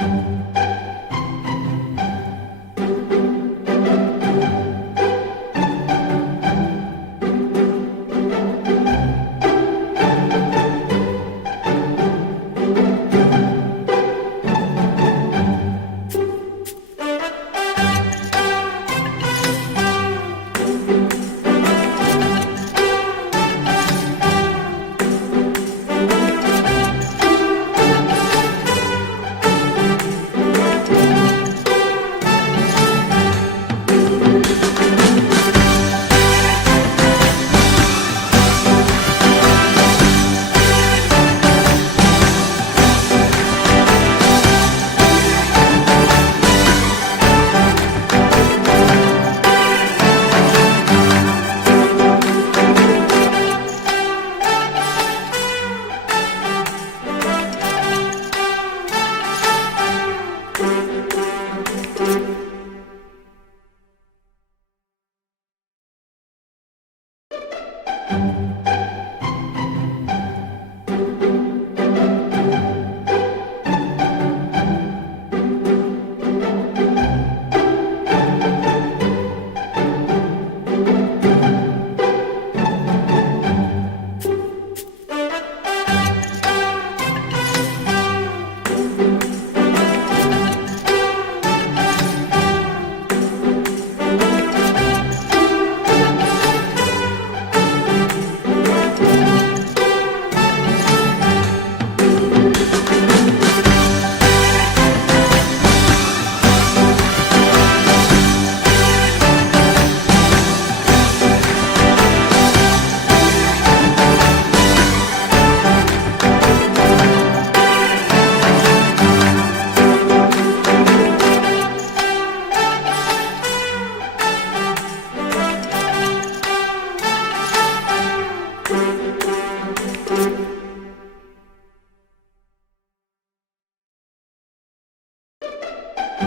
วั น นี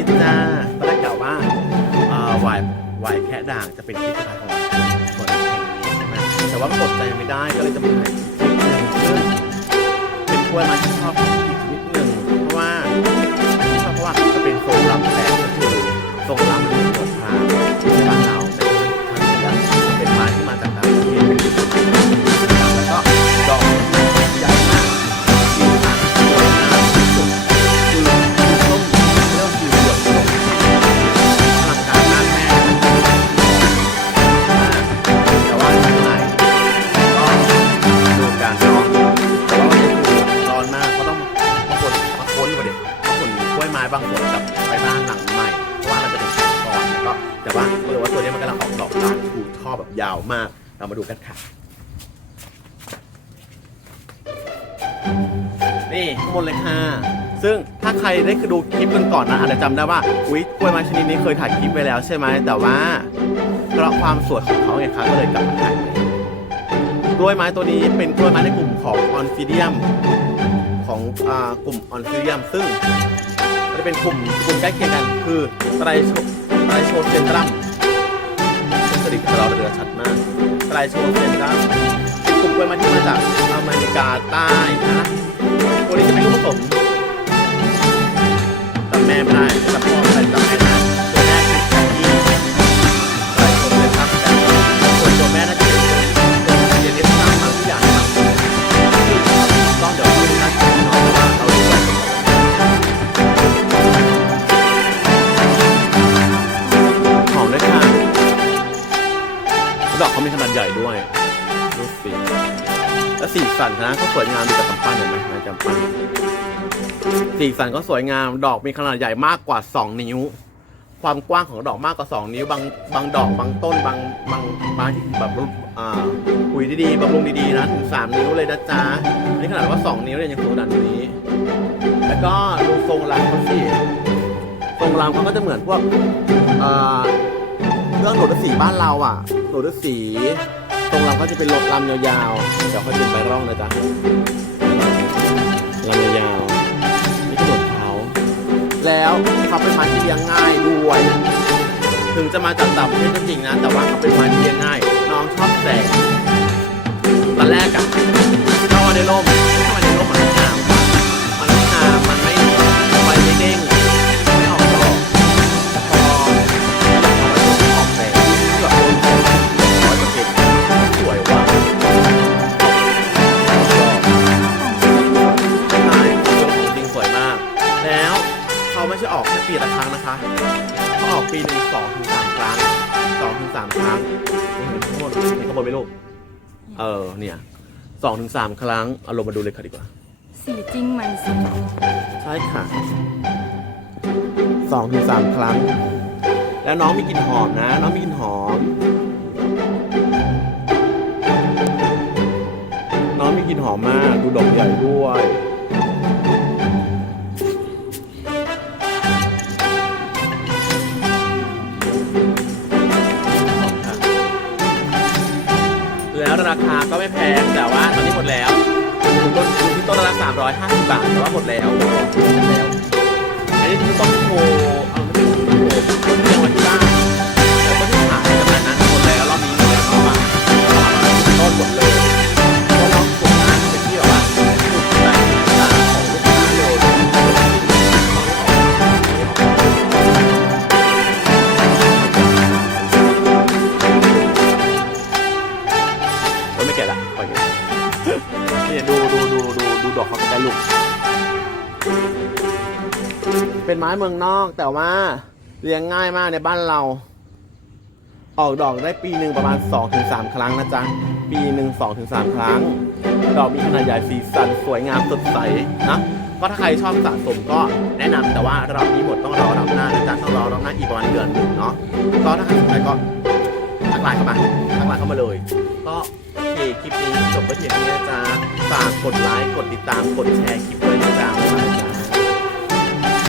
้จ้าตอนแรกกล่าวว่าอ่อวายวายแคะด่างจะเป็นที่สุดท้ายของส่วนเพลงนี้ใช่ไหมแต่ว่าอดใจไม่ได้ก็เลยจะมาถ่ายคลิปหนึ่งซึ่งเป็นกล้วยมาที่ชอบ มาก เรามาดูกันค่ะ นี่ข้างบนเลยค่ะ ซึ่งถ้าใครได้ดูคลิปกันก่อนนะอาจจะจำได้ว่าอุ๊ยกล้วยไม้ชนิดนี้เคยถ่ายคลิปไปแล้วใช่ไหมแต่ว่าเพราะความสวยของเขาไงคะก็เลยกลับมาถ่ายกล้วยไม้ตัวนี้เป็นกล้วยไม้ในกลุ่มของออนฟิเดียมของอกลุ่มออนฟิเดียมซึ่งจะเป็นกลุ่มกลุ่มใกล้เคียงกัน คือไตรโชไตรโชเซนตรัม เป็นสถิติของเราเรือชัดมากไตรโชเซนครับเป็นกลุ่มกล้วยไมาที่มาจากอเมริกาใต้นะตัวนี้จะเป็นลูกผสมจำแม่ไม่ได้จำพ่อไม่ได้จำแม่ไม่ได้ ดอกเขามีขนาดใหญ่ด้วยดูสิแล้วสีสันนะก็สวยงามดูจากกำปั้นเห็นไหมนะกำปั้นสีสันก็สวยงาม ดอกมีขนาดใหญ่มากกว่า 2 นิ้ว ความกว้างของดอกมากกว่า 2 นิ้ว บางบางดอกบางต้นบางบางบางที่แบบอ่าปุ๋ยดีๆบำรุงดีๆนะถึง 3 นิ้วเลยนะจ๊ะนี่ขนาดว่า 2 นิ้วเนี่ยยังสวยขนนี้ แล้วก็ดูทรงรังเขาสิทรงรังเขาก็จะเหมือนพวกอ่า เครื่องหนดสีบ้านเราอะหนดสี ตรงลำเขาจะเป็นลำยาวๆ เดี๋ยวเขาจะเป็นใบร่องนะจ๊ะลำยาวๆนี่ก็หนวดเขาแล้วเขาเป็นไม้ที่เลี้ยงง่ายด้วย ถึงจะมาจากต่างประเทศก็จริงนะ แต่ว่าเขาเป็นไม้ที่เลี้ยงง่าย น้องชอบแสงตอนแรกอะเข้ามาในร่มเข้ามาในร่ม เขาไม่ใช่ออกแค่ปีละครั้งนะคะเขาออกปีหนึ่งสองถึงสามครั้งสองถึงสามครั้งนี่เห็นข้างบนเห็นข้างบนไหมลูก เออ เนี่ยสองถึงสามครั้งเอาลงมาดูเลยค่ะดีกว่า สีจริงมันสีใช่ค่ะสองถึงสามครั้ง แล้วน้องมีกลิ่นหอมนะ น้องมีกลิ่นหอม น้องมีกลิ่นหอมมาก ดูดอกใหญ่ด้วย แล้วราคาก็ไม่แพงแต่ว่าตอนนี้หมดแล้วอยู่ต้นอยู่ที่ต้นละ350 บาทแต่ว่าหมดแล้วหมดแล้วอันนี้คือต้นโพเอาไม่ใช่ต้นโพเลี้ยงไว้ที่บ้านแต่ต้น เป็นไม้เมืองนอก แต่ว่าเลี้ยงง่ายมากในบ้านเรา ออกดอกได้ปีหนึ่งประมาณ 2-3 ครั้งนะจ๊ะ ปีหนึ่ง2-3 ครั้ง ดอกมีขนาดใหญ่สีสันสวยงามสดใสนะก็ถ้าใครชอบสะสมก็แนะนำแต่ว่ารอบนี้หมดต้องรอรับหน้านะจ๊ะต้องรอรับหน้าอีกประมาณเดือนหนึ่งเนาะก็ถ้าใครสนใจก็ทักไลน์เข้ามาทักไลน์เข้ามาเลย ก็เคคลิปนี้จบไปเพียงเท่านี้นะจ๊ะฝากกดไลค์กดติดตามกดแชร์คลิปด้วยนะจ๊ะ